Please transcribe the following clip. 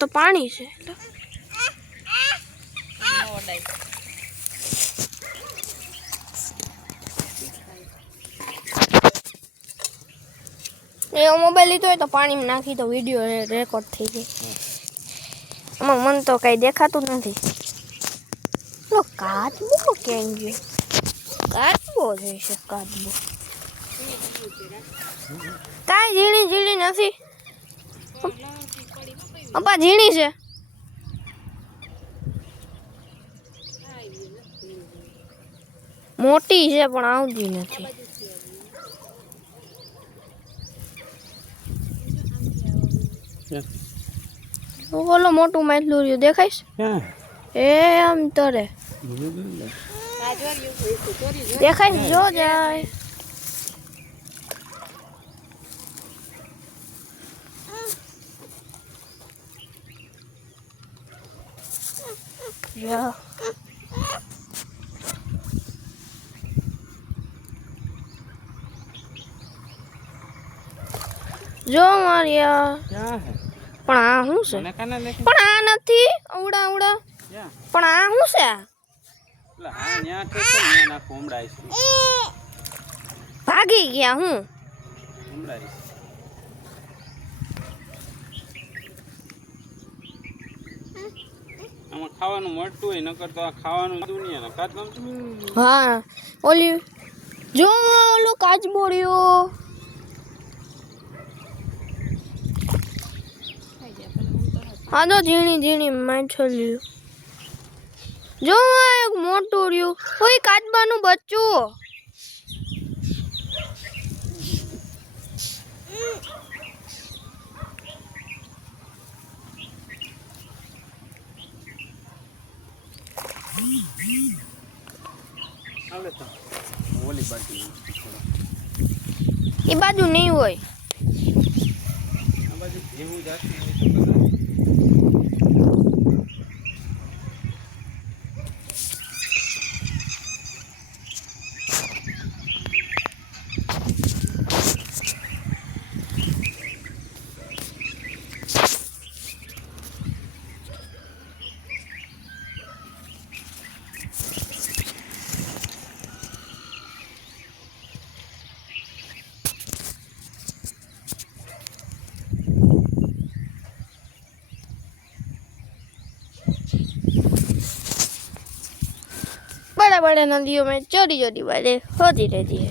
तो पानी से ये मोबाइल लीधो है तो पानी में नाखी तो वीडियो रेकॉर्ड थी गई। मन तो कई देखातुं नथी। लो काचबो केम गयो? काचबो जोईशे काचबो। काई झीणी झीणी नथी। अप्पा झीणी छे। मोटी छे पण आवती नथी। बोलो मोटू माइटलू रह्યું દેખાઈશ એ આમ તરે દેખાઈશ જો જાય જો મારિયા પણ આ શું છે પણ આ નથી આવડા આવડા પણ આ શું છે એટલે હા ન્યા કે છે ન્યા ના કોમડાઈ છે ભાગી ગયા હું કોમડાઈ આમાં ખાવાનું મળતું હોય નકર તો આ ખાવાનું દુનિયા ના કાચ ગમતું હા ઓલી જો ઓલો કાચબોડિયો हाँ तो झीणी झीणी माछलियों जो एक मोटू रह्યું ओय काचबाનું બચ્ચું આવે તો ઓલી બાજુ એ બાજુ નહીં હોય આ બાજુ જેવું જાતું હોય તો બધા बड़े बड़े नदियों में छोटी छोटी बातें होती रहती है।